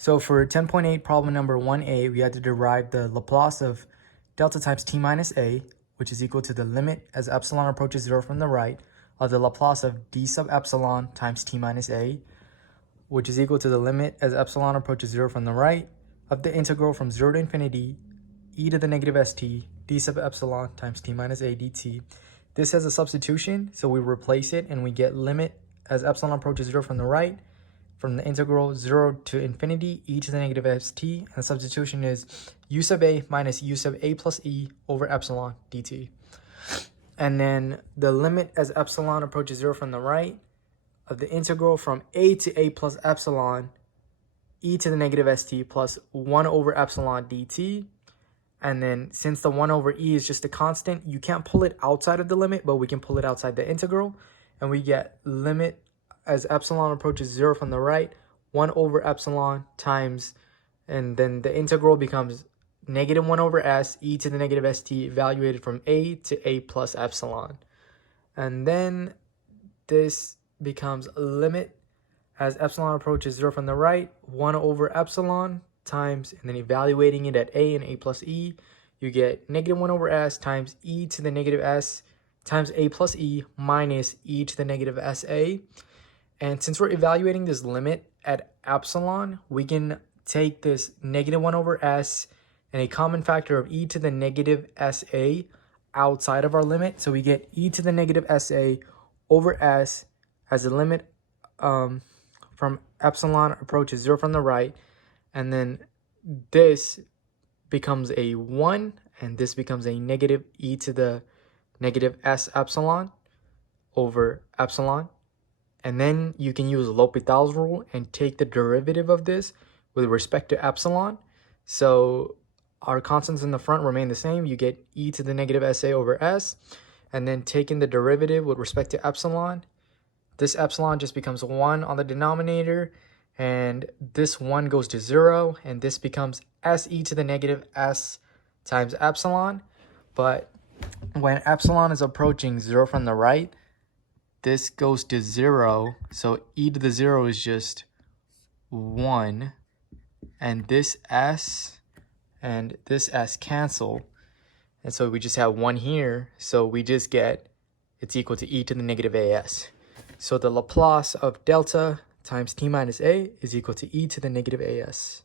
So for 10.8 problem number 1a, we had to derive the Laplace of delta times t minus a, which is equal to the limit as epsilon approaches 0 from the right of the Laplace of d sub epsilon times t minus a, which is equal to the limit as epsilon approaches 0 from the right of the integral from 0 to infinity e to the negative st d sub epsilon times t minus a dt. This has a substitution, so we replace it and we get limit as epsilon approaches 0 from the right from the integral 0 to infinity e to the negative st, and the substitution is u sub a minus u sub a plus e over epsilon dt. And then the limit as epsilon approaches 0 from the right of the integral from a to a plus epsilon e to the negative st plus 1 over epsilon dt. And then since the 1 over e is just a constant, you can't pull it outside of the limit, but we can pull it outside the integral. And we get limit as epsilon approaches 0 from the right, 1 over epsilon times, and then the integral becomes negative 1 over s e to the negative st evaluated from a to a plus epsilon. And then this becomes limit as epsilon approaches 0 from the right, 1 over epsilon times, and then evaluating it at a and a plus e, you get negative 1 over s times e to the negative s times a plus e minus e to the negative sa. And since we're evaluating this limit at epsilon, we can take this negative 1 over s and a common factor of e to the negative sa outside of our limit. So we get e to the negative sa over s as the limit from epsilon approaches 0 from the right. And then this becomes a 1, and this becomes a negative e to the negative s epsilon over epsilon. And then you can use L'Hopital's rule and take the derivative of this with respect to epsilon. So our constants in the front remain the same. You get e to the negative sa over s. And then taking the derivative with respect to epsilon, this epsilon just becomes 1 on the denominator. And this 1 goes to 0. And this becomes se to the negative s times epsilon. But when epsilon is approaching 0 from the right, this goes to 0, so e to the 0 is just 1, and this s and this s cancel, and so we just have 1 here, so we just get it's equal to e to the negative as. So the Laplace of delta times t minus a is equal to e to the negative as.